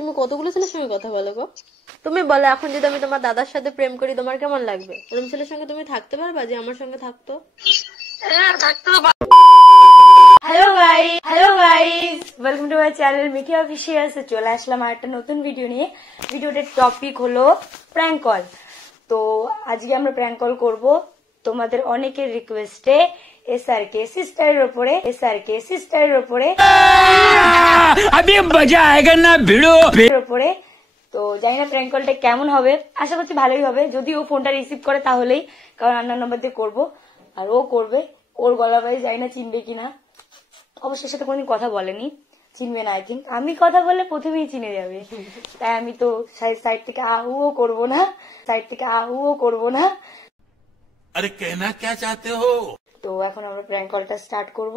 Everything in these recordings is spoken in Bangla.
তুমি কতগুলো ছেলের সঙ্গে কথা বলো গো? তুমি বলো, এখন যদি আমি তোমার দাদার সাথে প্রেম করি তোমার কেমন লাগবে? এরকম ছেলের সঙ্গে তুমি থাকতে পারবা যে আমার সঙ্গে থাকতো? Hello guys, welcome to my channel Mickey official. চলে আসলাম আর একটা নতুন ভিডিও নিয়ে। ভিডিওটার টপিক হলো প্র্যাঙ্ক কল। তো আজকে আমরা প্র্যাঙ্ক কল করব তোমাদের অনেকের রিকোয়েস্টে এসআরকে সিস্টারের উপরে अभी मजा आएगा ना भिड़ो উপরে। তো জানি না প্র্যাঙ্ক কলটা কেমন হবে, আশা করছি ভালোই হবে। যদি ও ফোনটা রিসিভ করে তাহলেই, কারণ আন্নার নাম্বার দিয়ে করবো আর ও করবে। ওর গলা বাড়ি জানি না চিনবে কিনা, অবশ্যই সাথে কোনদিন কথা বলেনি, চিনবে না। আই থিঙ্ক আমি কথা বললে প্রথমেই চিনে যাবে, তাই আমি তো সাইড থেকে আহুও করবো না। अरे कहना क्या चाहते हो? তো এখন আমরা প্র্যাঙ্ক কলটা স্টার্ট করব।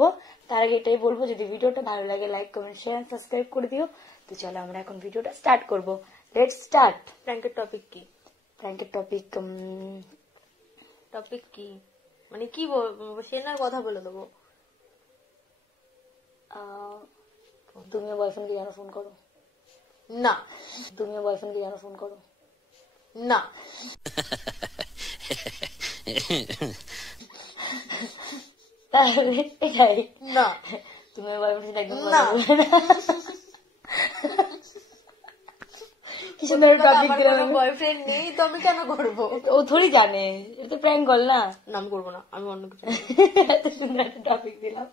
তার আগে এটাই বলবো, যদি ভিডিওটা ভালো লাগে লাইক কমেন্ট শেয়ার সাবস্ক্রাইব করে দিও। তো চলো আমরা এখন ভিডিওটা স্টার্ট করব। Let's start. প্র্যাঙ্কের টপিক কি? প্র্যাঙ্কের টপিক কি মানে কি বলবো, সে না কথা বলে দেবো। তুমিও বয়ফ্রেন্ডকে জানো ফোন করো না, না তাহলে এটাই না, তুমি বয়ফ্রেন্ড একদম না। কি সুন্দর টপিক দিলাম। বয়ফ্রেন্ড নেই তো আমি কেন করবো? ও থোড়ি জানে, এটা তো প্র্যাঙ্ক কল না। নাম করবো না, আমি অন্য কিছু। এত সুন্দর একটা টপিক দিলাম।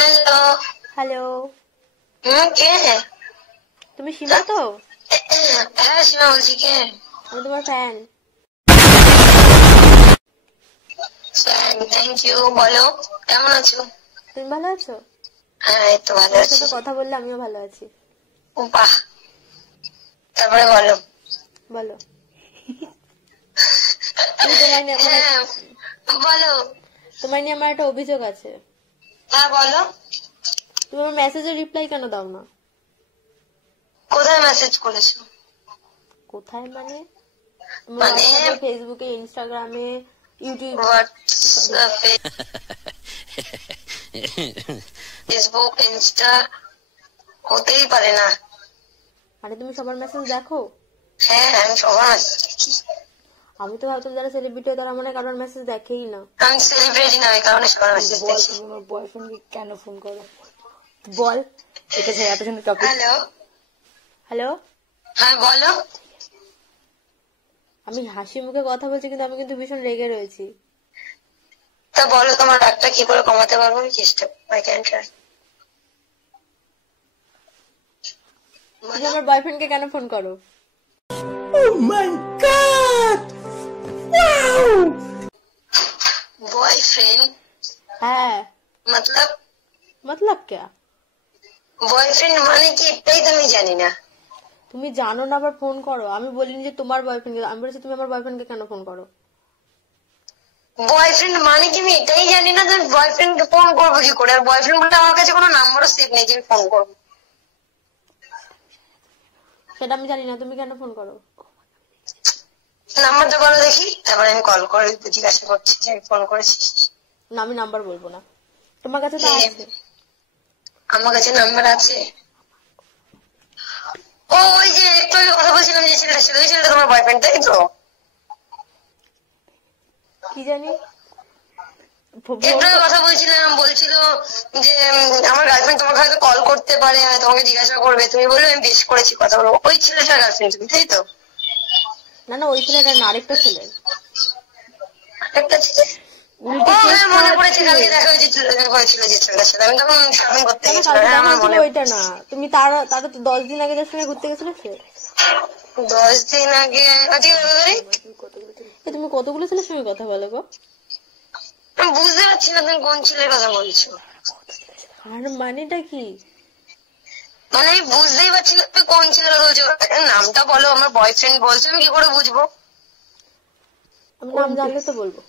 हेलो। হ্যালো, কে? তুমি সীমা তো? হ্যাঁ সীমা বলছি, কে? আমি তোমার ফ্যান। Thank you. বলো কেমন আছো? তুমি ভালো আছো? হ্যাঁ এই তো ভালো তোমার আছি। সাথে কথা বললে আমিও ভালো আছি। বাহ, তারপরে বলো। বলো। তুমি তোমার নিয়ে হ্যাঁ বলো। তোমার নিয়ে আমার একটা অভিযোগ আছে। হ্যাঁ বলো। তুমি আমার মেসেজের রিপ্লাই কেন দাও না? কোথায় মেসেজ করেছো? কোথায় মানে? মানে ফেসবুকে, ইনস্টাগ্রামে, ইউটিউব, হোয়াটসঅ্যাপে, ফেসবুক, ইনস্টা হতেই পারে না। মানে তুমি সবার মেসেজ দেখো? হ্যাঁ আমি সবার। আমি তো ভাবতাম যারা সেলিব্রিটি তারা মনে হয় কারোর মেসেজ দেখেই না। আমি সেলিব্রিটি না, এই কারণে সবার মেসেজ দেখি। তোমার বয়ফ্রেন্ডকে কেন ফোন করো বল। এটা ছেড়ে এত সুন্দর টপিক। হ্যালো। হ্যালো, হ্যাঁ বলো। আমি হাসি মুখে কথা বলছি কিন্তু আমি কিন্তু ভীষণ রেগে রয়েছি। তা বলো তোমার রাগটা কি করে কমাতে পারবো, আমি চেষ্টা আই ক্যান ট্রাই। তুমি আমার বয়ফ্রেন্ডকে কেন ফোন করো? বয়ফ্রেন্ড হ্যাঁ, মতলব क्या? বয়ফ্রেন্ড মানে কি এটাই তো আমি জানি না। তুমি জানো না আবার ফোন করো? আমি বলিনি যে তোমার বয়ফ্রেন্ড, আমি বলেছি তুমি আমার বয়ফ্রেন্ডকে কেন ফোন করো। বয়ফ্রেন্ড মানে কি আমি এটাই জানি না, যে বয়ফ্রেন্ড ফোন করবো কি করে। আর বয়ফ্রেন্ড বলতে আমার কাছে কোনো নাম্বারও সেভ নেই যে আমি ফোন করবো। সেটা আমি জানি না, তুমি কেন ফোন করো? নাম্বারটা বলো দেখি, তারপরে আমি কল করে জিজ্ঞাসা করছি যে আমি ফোন করেছি। না, আমি নাম্বার বলবো না। তোমার কাছে তো আছে। আমার কাছে নাম্বার আছে। ও ওই যে একটু আগে কথা বলছিলাম যে ছেলেটা ছিল, ওই ছেলেটা তোমার বয়ফ্রেন্ড তাই তো? কি জানি, একটু আগে কথা বলছিলাম, বলছিল যে আমার গার্লফ্রেন্ড তোমাকে হয়তো কল করতে পারে, তোমাকে জিজ্ঞাসা করবে। তুমি বললে আমি বেশ করেছি কথা বলবো। ওই ছেলেটার গার্লফ্রেন্ড তুমি তাই তো? না না, ওই ছেলেটা না, আরেকটা ছেলে। একটা ছেলে? মনে পড়েছে, কালকে দেখা হয়েছিল যে ছেলেটার সাথে। আমি তখন শপিং করতে গেছিলাম। আমার মনে ওইটা না, তুমি তারা তো 10 দিন আগে যার সঙ্গে ঘুরতে গেছিলে সে। 10 দিন আগে। তুমি কতগুলো ছেলের সঙ্গে কথা বলো গো? আমি বুঝতে পারছি না তুমি কোন ছেলের কথা বলছো। আর মানেটা কি? মানে আমি বুঝতেই পারছি না তুমি কোন ছেলের কথা বলছো। নামটা বলো। আমার বয়ফ্রেন্ড বলছো, আমি কি করে বুঝবো? আমি নাম জানলে তো বলবো।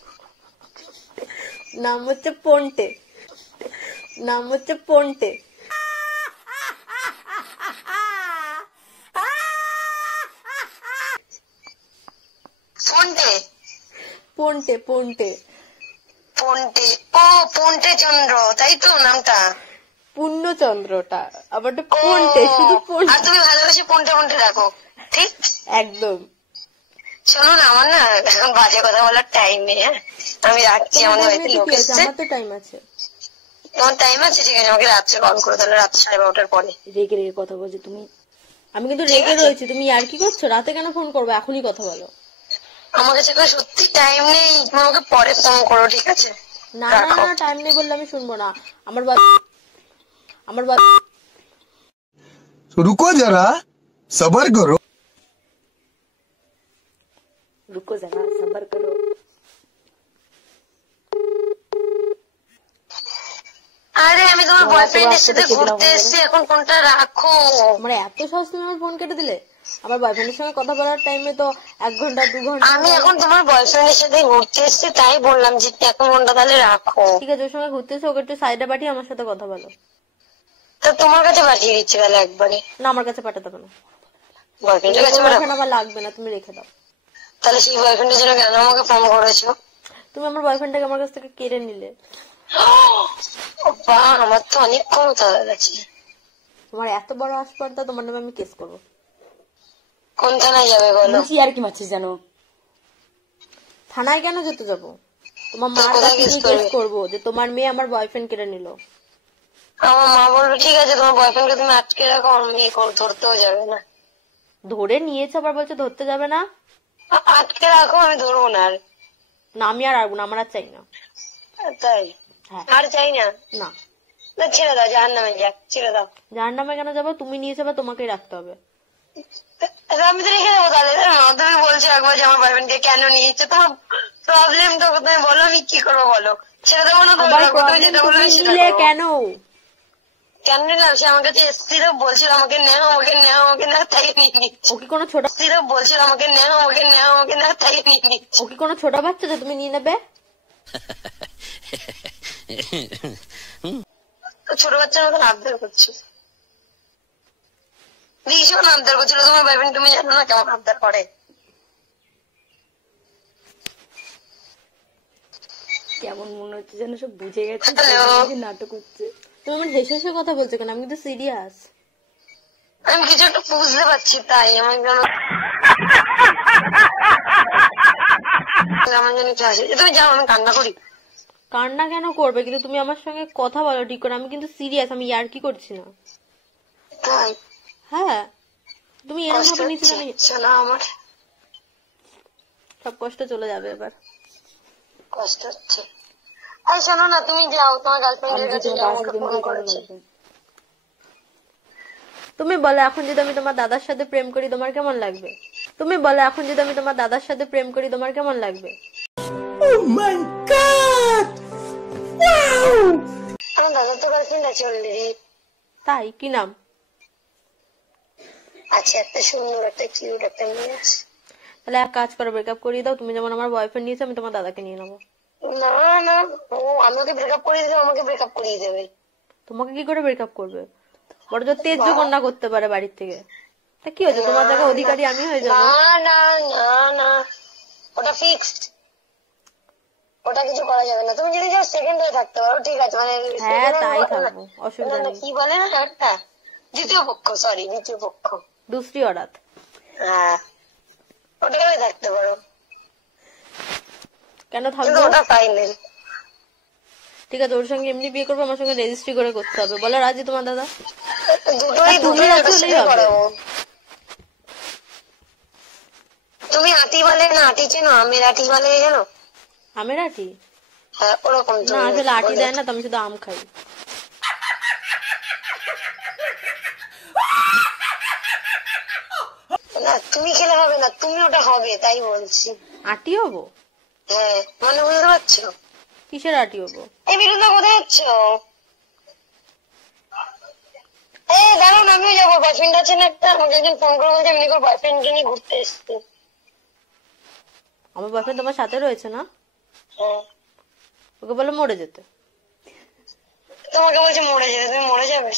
নাম হচ্ছে পন্টে। পন্টে পন্টে পন্টে, ও পন্টে চন্দ্র, তাই তো নামটা? পূর্ণচন্দ্রটা আবার পন্টে, শুধু পন্টে। আর তুমি ভালোবেসে পন্টে পন্টে রাখো, ঠিক? একদম। শোনো না, আমার না এখন বাজে কথা বলার টাইম নেই, হ্যাঁ আমি রাখছি, আমাদের বাড়িতে লোক এসছে। আমার তো টাইম আছে। তোমার টাইম আছে? ঠিক আছে, আমাকে রাত্রে কল করো তাহলে, রাত 12:30টার পরে। রেগে রেগে কথা বলছো তুমি। আমি কিন্তু রেগে রয়েছি, তুমি আর কি করছো? রাতে কেন ফোন করবো? এখনই কথা বলো। আমার কাছে সত্যি টাইম নেই, তুমি আমাকে পরে ফোন করো, ঠিক আছে? না না না, টাইম নেই বললে আমি শুনবো না। আমার रुको जरा सबर करो। রুকো যারা, সবার করো। আরে আমি তোমার বয়ফ্রেন্ডের সাথে ঘুরতে এসেছি, এখন ফোনটা রাখো। আমার এত সহজ তুমি আমার ফোন কেটে দিলে? আমার বয়ফ্রেন্ডের সঙ্গে কথা বলার টাইমে তো 1 ঘন্টা 2 ঘন্টা। আমি এখন তোমার বয়ফ্রেন্ডের সাথে ঘুরতে এসেছি, তাই বললাম যে এখন ফোনটা তাহলে রাখো। ঠিক আছে, ওর সঙ্গে ঘুরতে এসে ওকে একটু সাইডে পাঠিয়ে আমার সাথে কথা বলো। তা তোমার কাছে পাঠিয়ে দিচ্ছি তাহলে একবারে। না, আমার কাছে পাঠাতে হবে না। বয়ফ্রেন্ডের কাছে এখন আমার লাগবে না, তুমি রেখে দাও। তাহলে সেই বয়ফ্রেন্ডের জন্য কেন আমাকে ফোন করেছো? তুমি আমার বয়ফ্রেন্ডটাকে আমার কাছ থেকে কেড়ে নিলে। বাহ, আমার তো অনেক ক্ষমতা হয়ে গেছে। তোমার এত বড় আসপর্দা, তোমার নামে আমি কেস করবো। কোন থানায় যাবে বলো? লুচি আর কি মারছিস জানো? থানায় কেন যেতে যাবো? তোমার মার কাছে কেস করবো যে তোমার মেয়ে আমার বয়ফ্রেন্ড কেড়ে নিল। আমার মা বলবে ঠিক আছে, তোমার বয়ফ্রেন্ডকে তুমি আটকে রাখো, আমার মেয়ে ধরতেও যাবে না। ধরে নিয়েছে আবার বলছে ধরতে যাবে না। আটকে রাখো, আমি ধরবো না। আর না, আমি আর আসবো না, আমার আর চাই না। তাই? হ্যাঁ। আর চাই না? না, ছেড়ে দাও, জাহান্নামে যাক, ছেড়ে দাও। জাহান্নামে কেন যাবো? তুমি নিয়ে যাবে, তোমাকেই রাখতে হবে। আমি তো রেখে দেবো তাহলে। তুমি বলছো একবার যে আমার বয়ফ্রেন্ডকে কেন নিয়েছো, তোমার প্রবলেম তো, তুমি বলো আমি কি করবো বলো? ছেড়ে দেবো না? তুমি যেটা বলবে নিলে কেন? কেন নিলাম? সে আমার কাছে এসছিল, বলছিল আমাকে নেও, আমাকে নেও, আমাকে নেও, তাই নিয়ে নিচ্ছি। ও কি কোনো ছোট বলছিল আমাকে নেও, আমাকে নেও, আমাকে নেও, তাই নিয়ে নিচ্ছি। ও কি কোনো ছোট বাচ্চা যে তুমি নিয়ে নেবে? ছোট বাচ্চার মতন আবদার করছিল, ভীষণ আবদার করছিল। তোমার বয়ফ্রেন্ড তুমি জানো না কেমন আবদার করে? কেমন মনে হচ্ছে যেন সব বুঝে গেছে, নাটক হচ্ছে। তুমি আমার হেসে হেসে কথা বলছো কেন? আমি কিন্তু সিরিয়াস। আমি কিছু একটা বুঝতে পারছি, তাই আমার যেন তুমি যাও, আমি কান্না করি। কান্না কেন করবে? কিন্তু তুমি আমার সঙ্গে কথা বলো ঠিক করে। আমি কিন্তু সিরিয়াস, আমি ইয়ার কি করছি না। তাই? হ্যাঁ, তুমি এরকম ভাবে নিচে জানি না, আমার সব কষ্ট চলে যাবে এবার। কষ্ট হচ্ছে। এই শোনো না, তুমি যাও, তোমার গার্লফ্রেন্ডের কাছে যাও, আমাকে ফোন করেছে। তুমি বলো এখন যদি আমি তোমার দাদার সাথে প্রেম করি তোমার কেমন লাগবে? তুমি বলো এখন যদি আমি তোমার দাদার সাথে প্রেম করি তোমার কেমন লাগবে? আমার দাদার তো গার্লফ্রেন্ড আছে অলরেডি। তাই? কি নাম? আচ্ছা, একটা সুন্দর, একটা কিউট একটা মেয়ে আছে। তাহলে এক কাজ করো, ব্রেকআপ করিয়ে দাও। তুমি যেমন আমার বয়ফ্রেন্ড নিয়েছো, আমি তোমার দাদাকে নিয়ে নেবো। না না, ও আমাকে ব্রেকআপ করিয়ে দেবে, আমাকে ব্রেকআপ করিয়ে দেবে। তোমাকে কি করে ব্রেকআপ করবে? বড় জোর তেজ্য কন্যা করতে পারে বাড়ির থেকে। তা কি হয়েছে, তোমার জায়গায় অধিকারী আমি হয়ে যাবো। না না না না, ওটা ফিক্সড, ওটা কিছু করা যাবে না। তুমি যদি সেকেন্ড হয়ে থাকতে পারো ঠিক আছে, মানে হ্যাঁ তাই থাকবো, অসুবিধা নেই। কি বলে না একটা দ্বিতীয় পক্ষ, সরি দ্বিতীয় পক্ষ, দুসরি অরাত। হ্যাঁ ওটা হয়ে থাকতে পারো। কেন থাকবো? ওটা ফাইনাল। ঠিক আছে, ওর সঙ্গে এমনি বিয়ে করবো, আমার সঙ্গে রেজিস্ট্রি করে করতে হবে। বলো রাজি তোমার দাদা? দুটোই করাবো। তুমি আটি বলে না, আটি চেনো? আমের আটি বলে জানো? আমের আটি? হ্যাঁ ওরকম। না আসলে আটি দেয় না তো, আমি শুধু আম খাই। না তুমি খেলে হবে না, তুমি ওটা হবে, তাই বলছি। আটি হবো? হ্যাঁ, মানে বুঝতে পারছো? কিসের আটি হবো? এই বিরুদ্ধে কোথায় যাচ্ছ? এই দাঁড়ান, আমিও যাবো। বয়ফ্রেন্ড আছে না একটা, আমাকে একজন ফোন করে বলছে আমি বয়ফ্রেন্ডকে নিয়ে ঘুরতে এসছি। আমার বয়ফ্রেন্ড তোমার সাথে রয়েছে না? হ্যাঁ। ওকে বলে মরে যেতে। তোমাকে বলছে মরে যেতে, তুমি মরে যাবে?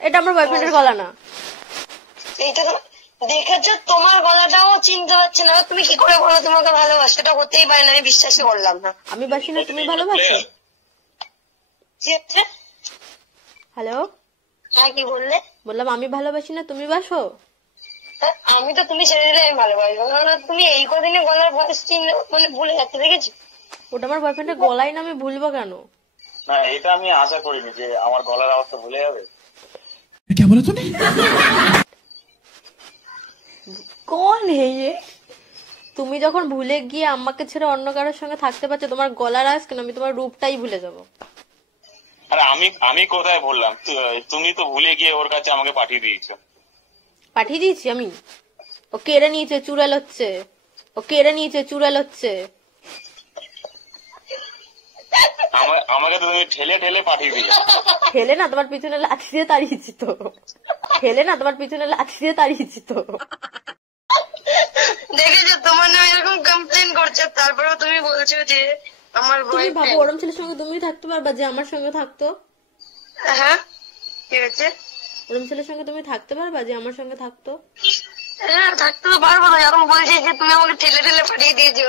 এটা আমার বয়ফ্রেন্ডের গলা না। এইটা দেখেছো, তোমার গলাটাও চিনতে পারছে না, তুমি কি করে বলো তোমাকে ভালোবাসো? এটা হতেই পারে না, আমি বিশ্বাসই করলাম না। আমি বাসি না তুমি ভালোবাসো? কি হচ্ছে? হ্যালো, হ্যাঁ কি বললে? বললাম আমি ভালোবাসি না তুমি বাসো? আমি তো তুমি ছেড়ে দিলে আমি ভালোবাসবো, কারণ তুমি এই কদিনে গলার ভয়েস চিনলে মানে ভুলে যাচ্ছে, দেখেছি? ওটা আমার বয়ফ্রেন্ডের গলাই না, আমি ভুলবো কেন? না এটা আমি আশা করিনি যে আমার গলার আওয়াজটা ভুলে যাবে। क्या बोला तूने? কোন হে ये? তুমি যখন ভুলে গিয়ে আমাকে ছেড়ে অন্য কারোর সঙ্গে থাকতে পারছো, তোমার গলার আওয়াজ কেন? আমি তোমার রূপটাই ভুলে যাবো। আরে আমি কোথায় বললাম? তুমি তো ভুলে গিয়ে ওর কাছে আমাকে পাঠিয়ে দিয়েছো। পাঠিয়ে দিয়েছি আমি? ও কেড়ে নিয়েছে, চুড়াল হচ্ছে। ও কেড়ে নিয়েছে, চুড়াল হচ্ছে। আমাকে তো তুমি ঠেলে ঠেলে পাঠিয়ে দিলে। ঠেলে না, তোমার পিছনে লাঠি দিয়ে তাড়িয়েছি তো। ঠেলে না, তোমার পিছনে লাঠি দিয়ে তাড়িয়েছি তো। দেখেছো তোমার নামে এরকম কমপ্লেন করছে, তারপরেও তুমি বলছো যে আমার তুমি ভাবো boyfriend। ওরম ছেলের সঙ্গে তুমি থাকতে পারবা যে আমার সঙ্গে থাকতো? হ্যাঁ ঠিক আছে, ওরম ছেলের সঙ্গে তুমি থাকতে পারবা যে আমার সঙ্গে থাকতো? হ্যাঁ থাকতে তো পারবো না, যখন বলছিস যে তুমি আমাকে ঠেলে ঠেলে পাঠিয়ে দিয়েছো।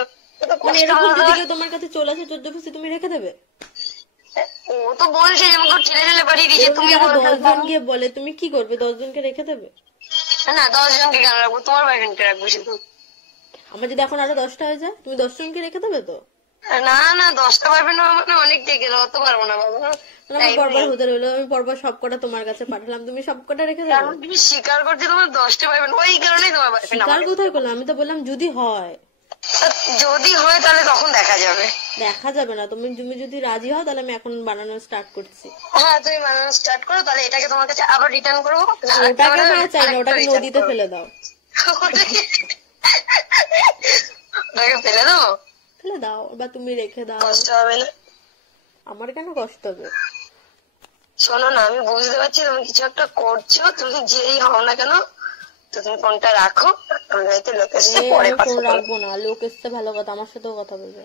তো মানে কষ্ট এরকম হলো যদি না? কেউ তোমার কাছে চলে আসে চোদ্দফেসে, তুমি রেখে দেবে? ও তো বলছে যে আমাকে ঠেলে ঠেলে পাঠিয়ে দিয়েছে, এরকম তুমি যারা বলছো 10 জন গিয়ে বলে, তুমি কি করবে? 10 জনকে রেখে দেবে? না 10 জনকে কেন রাখবো, তোমার বয়ফ্রেন্ডকে রাখবো শুধু। আমার যদি এখন আরো 10টা হয়ে যায়, তুমি 10 জনকে রেখে দেবে তো? না না 10টা বয়ফ্রেন্ড মানে অনেক থেকে গেল, অত পারবো না বাবা। মানে আমার পরবার হতে রইলো, আমি পরবার সবকটা তোমার কাছে পাঠালাম, তুমি সবকটা রেখে দেবে? কারণ তুমি স্বীকার করছো তোমার 10টা বয়ফ্রেন্ড, ওই কারণেই তোমার বয়ফ্রেন্ড স্বীকার আমার। কোথায় করলাম? আমি তো বললাম যদি হয়। যদি হয় তাহলে তখন দেখা যাবে। দেখা যাবে না, তুমি তুমি যদি রাজি হও তাহলে আমি এখন বানানো স্টার্ট করছি। হ্যাঁ তুমি বানানো স্টার্ট করো, তাহলে এটাকে তোমার কাছে আবার রিটার্ন করবো। ওটাকে আমরা চাই না, ওটাকে নদীতে ফেলে দাও। ওটাকে ফেলে দেবো? ফেলে দাও বা তুমি রেখে দাও। কষ্ট হবে না? আমার কেন কষ্ট হবে? শোনো না, আমি বুঝতে পারছি তুমি কিছু একটা করছো, তুমি যেই হও না কেন, তো তুমি ফোনটা রাখো, আমরা হয়তো লোকের সাথে পরে আমি কথা ফোন বলবো। রাখবো না, লোক এসছে ভালো কথা, আমার সাথেও কথা বলবে।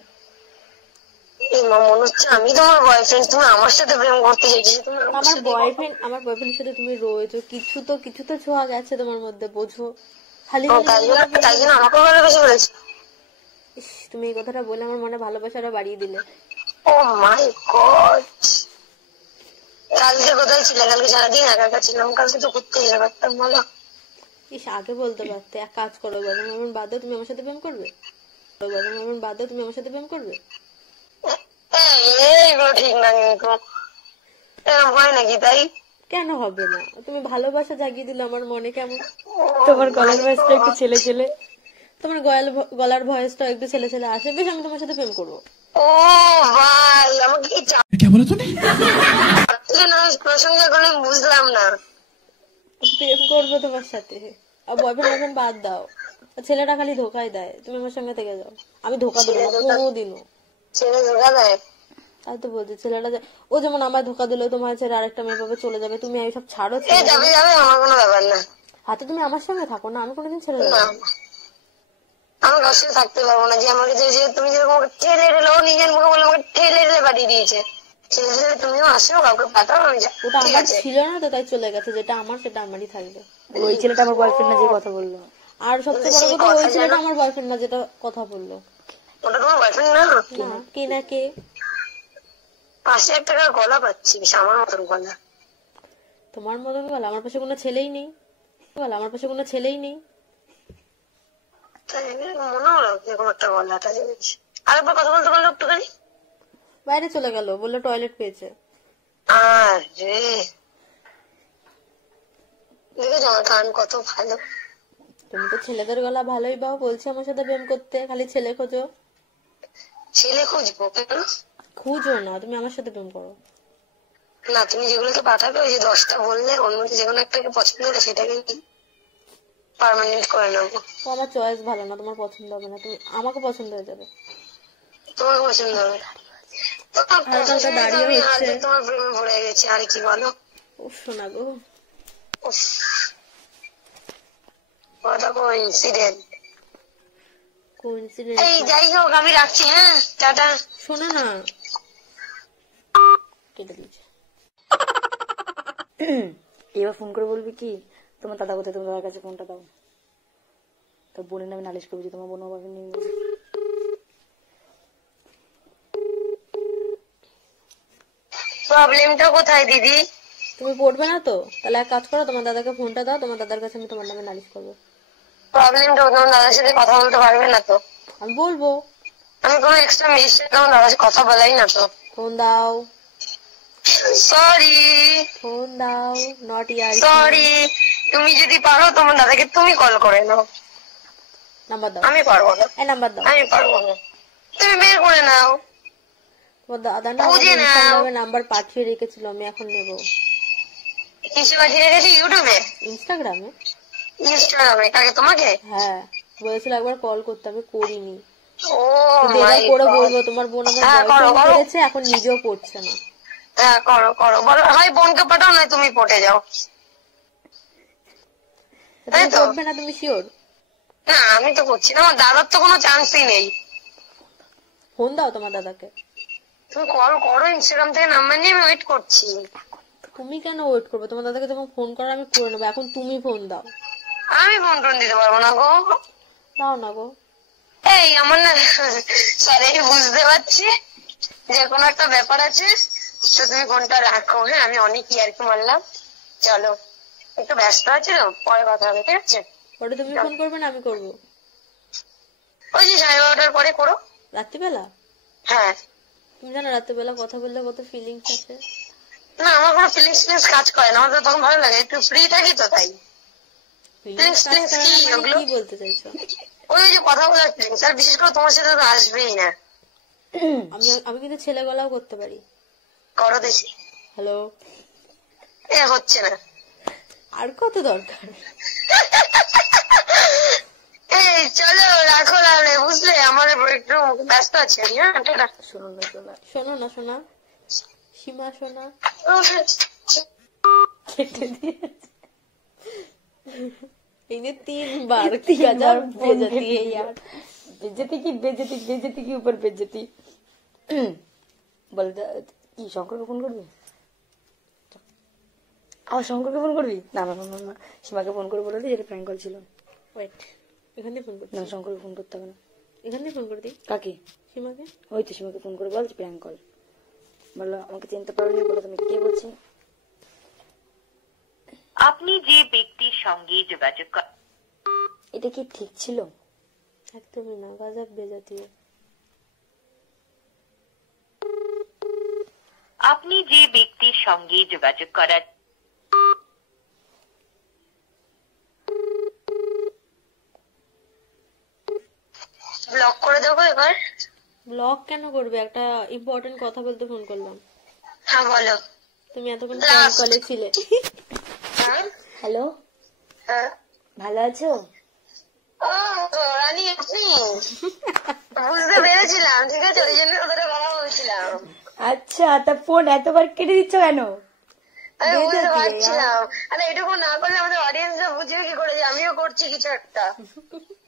এই মা, মনে হচ্ছে আমি তোমার বয়ফ্রেন্ড, তুমি আমার সাথে প্রেম করতে চাইছি, তুমি আমার আমার সাথে- বয়ফ্রেন্ডের সাথে তুমি রয়েছো, কিছু তো ছোঁয়া গেছে তোমার মধ্যে, বোঝো। খালি ও, তাই জন্য আমাকে ভালোবেসে বলেছি। ইস, তুমি এই কথাটা বলে আমার মনে ভালোবাসাটা বাড়িয়ে দিলে। ও মাই গড, কালকে কোথায় ছিলে? কালকে সারাদিন একা একা ছিলাম, কালকে তো ঘুরতে যেতে পারতাম বলো। ইস, আগে বলতে পারতে। এক কাজ করো, বলো মামন বাদ দাও, তুমি আমার সাথে প্রেম করবে? বলো মামন বাদ দাও, তুমি আমার সাথে প্রেম করবে? এগুলো ঠিক না কিন্তু, এরকম হয় নাকি? তাই কেন হবে না? তুমি ভালোবাসা জাগিয়ে দিলে আমার মনে কেমন। তোমার গলার ভয়েসটা একটু ছেলে ছেলে। তোমার গলার ভয়েসটা একটু ছেলে ছেলে আসে, বেশ আমি তোমার সাথে প্রেম করবো। ও ভাই, আমাকে কি क्या बोला तूने? চাপলে না প্রশংসা করে বুঝলাম না। প্রেম করবো তোমার সাথে। আর বয়ফ্রেন্ড বাদ দাও, ছেলেটা খালি ধোকাই দেয়, তুমি আমার সঙ্গে থেকে যাও। আমি ধোকা দেবো না কোনোদিনও। ছেলে ধোকা দেয়? তাই তো বলছি, ছেলেটা ও যেমন আমার ধোকা দিল, তোমার ছেলে আরেকটা মেয়ে পাবে, চলে যাবে, তুমি এই সব ছাড়ো। এ যাবে যাবে, আমার কোনো ব্যাপার না। হাতে তুমি আমার সঙ্গে থাকো না, আমি কোনোদিন ছেড়ে না যাবো না। আমি অবশ্যই থাকতে পারবো না, যে আমাকে যে তুমি যেরকম আমাকে ঠেলে ঠেলে, ও নিজের মুখে বলে আমাকে ঠেলে ঠেলে পাঠিয়ে দিয়েছে। ঠেলে ঠেলে তুমিও আসো, কাউকে পাঠাও, আমি ওটা ঠিক আমার আছে। ছিল না তো, তাই চলে গেছে। যেটা আমার সেটা আমারই থাকবে। ওই ছেলেটা আমার বয়ফ্রেন্ড না যে কথা বললো। আর সবচেয়ে বড় কথা, ওই ছেলেটা আমার বয়ফ্রেন্ড না যেটা কথা বললো। ওটা তোমার বয়ফ্রেন্ড না? না, কে না কে? 5,000 টাকার গলা পাচ্ছি, বেশ আমার মতন গলা। তোমার মতন গলা? আমার পাশে কোনো ছেলেই নেই। আমার পাশে কোনো ছেলেই নেই। তাই মনে হলো এরকম একটা গলাটা জেনেছি। আরেকবার কথা বলতে পারলো একটুখানি? বাইরে চলে গেল, বললো টয়লেট পেয়েছে। আরে দেখেছো আমার কান কত ভালো। তুমি তো ছেলেদের গলা ভালোই পাও, বলছি আমার সাথে প্রেম করতে, খালি ছেলে খোঁজো। ছেলে খুঁজবো কেন? খুঁজো না, তুমি আমার সাথে প্রেম করো। না তুমি যেগুলোকে পাঠাবে, ওই যে 10টা বললে, ওর মধ্যে যেকোনো একটাকে পছন্দ হলে সেটাকে পার্মানেন্ট করে নেবো। তো আমার চয়েস ভালো না, তোমার পছন্দ হবে না, তুমি আমাকে পছন্দ হয়ে যাবে। তোমাকে পছন্দ হবে? দাঁড়িয়ে হচ্ছে। তোমার প্রেমে পড়ে গেছে, আর কি বলো? উফ, শোনা গো। উফ, what a coincidence. কোইন্সিডেন্স। এই যাই হোক, আমি রাখছি, হ্যাঁ, টাটা। শোনো না, কেটে দিয়েছে। এবার ফোন করে বলবি কি, তোমার দাদা কোথায়, তোমার দাদার কাছে ফোনটা দাও। তোর বোনের নামে নালিশ করবি যে তোমার বোন আমার নিয়ে প্রবলেমটা কোথায় দিদি? তুমি পড়বে না তো? তাহলে এক কাজ করো, তোমার দাদাকে ফোনটা দাও, তোমার দাদার কাছে আমি তোমার নামে নালিশ করবো। প্রবলেমটা তোমার দাদার সাথে কথা বলতে পারবে না তো? আমি বলবো। আমি কোনো এক্সট্রা মেয়ের সাথে আমার দাদার সাথে কথা বলাই না তো। ফোন দাও, সরি ফোন দাও, নট ইয়ার। সরি, তুমি যদি পারো তোমার দাদাকে তুমি কল করে নাও। নাম্বার দাও। আমি পারবো না, এই নাম্বার দাও। আমি পারবো না, তুমি বের করে নাও। তোমার দাদা না বুঝে নাও। ইনস্টাগ্রামে নাম্বার পাঠিয়ে রেখেছিল, আমি এখন নেবো। কিসে পাঠিয়ে রেখেছি? ইউটিউবে? ইনস্টাগ্রামে? ইনস্টাগ্রামে? কাকে, তোমাকে? হ্যাঁ, বলেছিল একবার কল করতে, আমি করিনি। ও কিন্তু এবার করে বলবো, তোমার বোন আমার হ্যাঁ, করো, বয়ফ্রেন্ড করো। করেছে, এখন নিজেও পড়ছে না। হ্যাঁ করো করো, বলো হয় বোনকে পাঠাও, নয় তুমি পটে যাও। তুমি তাই তো? পড়বে না, তুমি শিওর? না আমি তো করছি না, আমার দাদার তো কোনো চান্সই নেই। ফোন দাও তোমার দাদাকে। তুমি কল করো, ইনস্টাগ্রাম থেকে নাম্বার নিয়ে আমি ওয়েট করছি। তুমি কেন ওয়েট করবে? তোমার দাদাকে যখন ফোন করো আমি করে নেবো, এখন তুমি ফোন দাও। আমি ফোন টোন দিতে পারবো না গো। দাও না গো। এই আমার না, সরি বুঝতে পারছি যে কোনো একটা ব্যাপার আছে, তো তুমি ফোনটা রাখো। হ্যাঁ, আমি অনেক ইয়ার্কি মারলাম, চলো একটু ব্যস্ত আছি তো, পরে কথা হবে, ঠিক আছে? পরে তুমি ফোন করবে না আমি করবো? ওই যে 12:30টার পরে করো। রাত্রিবেলা? হ্যাঁ। তুমি জানো রাত্রিবেলা কথা বললে কত ফিলিংস আছে। না আমার কোনো ফিলিংস কাজ করে না, আমার তো তখন ভালো লাগে, একটু ফ্রি থাকি তো তাই। ফিলিংস কাজ feelings করে কি না মানে ওগুলো? কি বলতে চাইছো? ওই যে কথা বলার ফিলিংস, আর বিশেষ করে তোমার সাথে তো আসবেই না। আমি কিন্তু ছেলে গলাও করতে পারি। করো দেখি। হ্যালো, হচ্ছে না। আর কত দরকার? এই চলো রাখো তাহলে, বুঝলে আমার একটু ব্যস্ত আছি আমি। হ্যাঁ টাটা। শোনো না শোনা, শোনো না শোনা, সীমা শোনা। কেটে দিয়েছে এই যে 3 বার গজব বেজতি है यार। বেজতি কি বেজতি, বেজতি কি উপর বেজতি। বল কি শঙ্করকে ফোন করবি? আবার শঙ্করকে ফোন করবি? না না না না, সীমাকে ফোন করে বলে দিই এটা প্র্যাঙ্ক কল ছিল। ওয়েট, এখান থেকে ফোন করছি। না শঙ্করকে ফোন করতে হবে না। এখান থেকে ফোন করে দিই কাকে? সীমাকে। ওই তো সীমাকে ফোন করে বল প্র্যাঙ্ক কল। বললো আমাকে চিনতে পারোনি, বলো তুমি কে বলছি। আপনি যে ব্যক্তির সঙ্গে যোগাযোগ এটা কি ঠিক ছিল? একদমই না, গজব বেজতি। আপনি যে ব্যক্তির সঙ্গে যোগাযোগ করার ব্লক করে দেবো এবার? ব্লক কেন করবে? একটা ইম্পর্টেন্ট কথা বলতে ফোন করলাম। হ্যাঁ বলো। তুমি এতক্ষণ প্র্যাঙ্ক কলে ছিলে। হ্যাঁ হ্যালো, হ্যাঁ। ভালো আছো? ও রানী, আপনি? বুঝতে পেরেছিলাম, ঠিক আছে, ওই জন্য ওদের কথা বলছিলাম। আচ্ছা, তা ফোন এতবার কেটে দিচ্ছ কেন? আমি বুঝতে পারছিলাম, আরে এটুকু না করলে আমাদের অডিয়েন্সরা বুঝবে কি করে যে আমিও করছি কিছু একটা।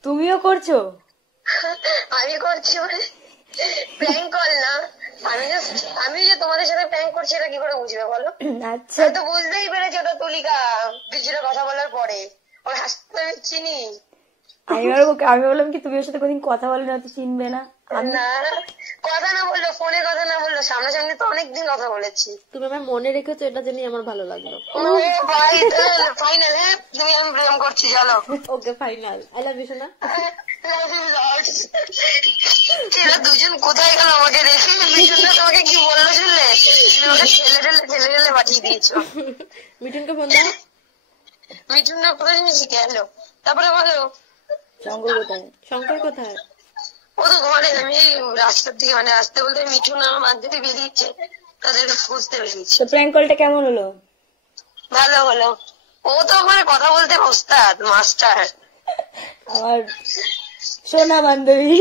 তুমিও করছো? আমি করছি মানে প্র্যাঙ্ক কল না, আমি যে তোমাদের সাথে প্র্যাঙ্ক করছি এটা কি করে বুঝবে বলো? আচ্ছা, আমি তো বুঝতেই পেরেছি ওটা তুলিকা, কিছুটা কথা বলার পরে ওর হাসতে আমি চিনি। আমি বললাম কি তুমি ওর সাথে কোনদিন কথা বলে না, তো চিনবে না। না কথা না বললো, ফোনে কথা না বললো, সামনাসামনি তো অনেকদিন কথা বলেছি। তুমি আমার মনে রেখেছো, এটা জেনে আমার ভালো লাগলো। ও ভাই ফাইনাল, হ্যাঁ তুমি আমি প্রেম করছি, চলো। ওকে ফাইনাল, আই লাভ ইউ সোনা। এরা দুজন কোথায় গেল আমাকে রেখে? মিঠুনটা তোমাকে কি বললো শুনলে? তুমি ওকে ঠেলে ঠেলে পাঠিয়ে দিয়েছো। মিঠুনকে ফোন দাও। মিঠুনটা কোথায় জিনিস গেল? তারপরে বলো শঙ্কর কোথায়? শঙ্কর কোথায়? ও তো ঘরে, আমি এই রাস্তার দিকে, মানে আসতে বলতে মিঠুন আমার মাঝে বেরিয়েছে, তাদেরকে খুঁজতে বেরিয়েছে। তো প্র্যাঙ্ক কলটা কেমন হলো? ভালো হলো, ও তো মানে কথা বলতে ওস্তাদ, মাস্টার। আমার সোনা বান্ধবী।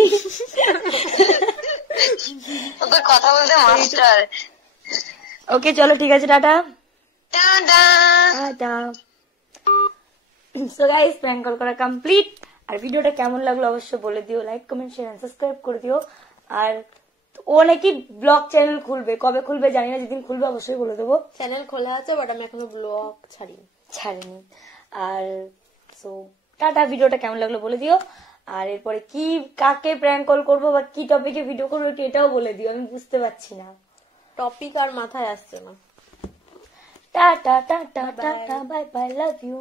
ও তো কথা বলতে মাস্টার। ওকে চলো, ঠিক আছে, tata. Tata. Tata. So guys, prank call করা কমপ্লিট। আর ভিডিওটা কেমন লাগলো অবশ্যই বলে দিও, লাইক কমেন্ট শেয়ার সাবস্ক্রাইব করে দিও। আর ও নাকি ব্লগ চ্যানেল খুলবে, কবে খুলবে জানি না, যেদিন খুলবে অবশ্যই বলে দেবো। চ্যানেল খোলা আছে, বাট আমি এখনো ব্লগ ছাড়িনি। আর সো টাটা। ভিডিওটা কেমন লাগলো বলে দিও, আর এরপরে কি কাকে প্র্যাঙ্ক কল করবো বা কি টপিকে ভিডিও করবো এটাও বলে দিও, আমি বুঝতে পারছি না। টপিক আর মাথায় আসছে না। Tata tata tata, bye bye, love you.